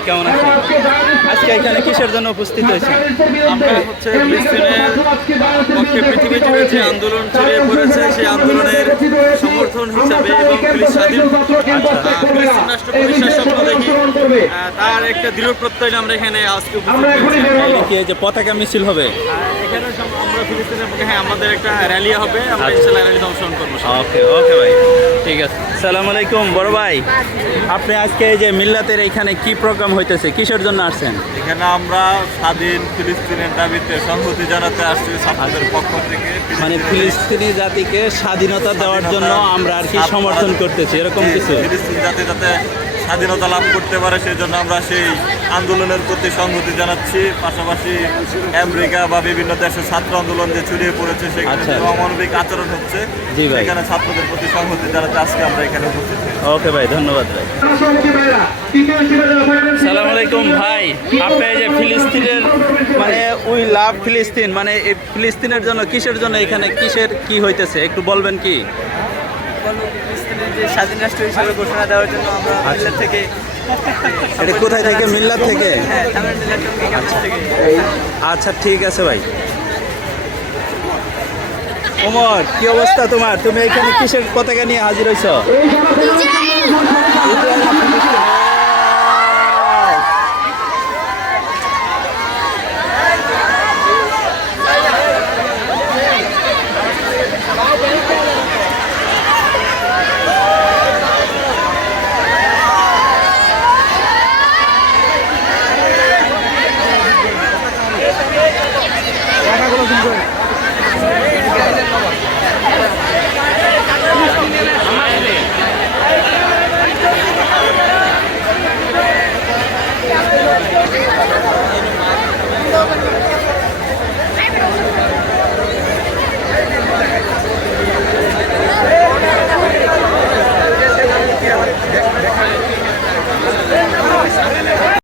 কেমন আছেন? আজকে এখানে কিসের জন্য উপস্থিত হয়েছে? আমরা হচ্ছে ফিলিস্তিনের পক্ষে পৃথিবী জুড়ে যে আন্দোলন ছড়িয়ে পড়েছে সেই আন্দোলনের সমর্থন হিসাবে এবং স্বাধীন আহ, ফিলিস্তিন রাষ্ট্র প্রতিষ্ঠার স্বপ্ন দেখি। তার একটা দৃঢ় প্রত্যয় আমরা এখানে আজকে উপস্থিত যে পতাকা মিছিল হবে। এখানে আমরা ফিলিস্তিনের পক্ষে হ্যাঁ আমাদের একটা র্যালি হবে। আমরা ইনশাল্লাহ র্যালিতে অংশগ্রহণ করব। ওকে ওকে ভাই। ঠিক আছে। সালাম আলাইকুম বড় ভাই। আপনি আজকে এই যে মিল্লাতের এইখানে কি প্রোগ্রাম হইতেছে? কিসের জন্য আসছেন? এখানে আমরা স্বাধীন ফিলিস্তিনের দাবিতে সংহতি জানাতে আসছি ছাত্রদের পক্ষ থেকে। মানে ফিলিস্তিনি জাতিকে স্বাধীনতা দেওয়ার জন্য আমরা আর কি সমর্থন করতেছি এরকম কিছু? ফিলিস্তিনি জাতি যাতে স্বাধীনতা লাভ করতে পারে সেই জন্য আমরা সেই আন্দোলনের প্রতি সংহতি জানাচ্ছি। পাশাপাশি আমেরিকা বা বিভিন্ন দেশের ছাত্র আন্দোলন যে ছড়িয়ে পড়েছে সেখানে আচ্ছা। অমানবিক আচরণ হচ্ছে। জি ভাই। সেখানে ছাত্রদের প্রতি সংহতি জানাতে আজকে আমরা এখানে উপস্থিত। ওকে ভাই ধন্যবাদ ভাই। সালাম আলাইকুম ভাই। আপনি এই যে ফিলিস্তিনের মানে উই লাভ ফিলিস্তিন মানে এই ফিলিস্তিনের জন্য কিসের জন্য এখানে কিসের কি হইতেছে? একটু বলবেন কি? যে স্বাধীন রাষ্ট্র হিসেবে ঘোষণা দেওয়ার জন্য আমরা আচ্ছা। থেকে এটা কোথায় থেকে? মিল্লাত থেকে। হ্যাঁ থেকে আচ্ছা। ঠিক আছে ভাই। ওমর কি অবস্থা তোমার? তুমি এখানে কিসের পতাকা নিয়ে হাজির না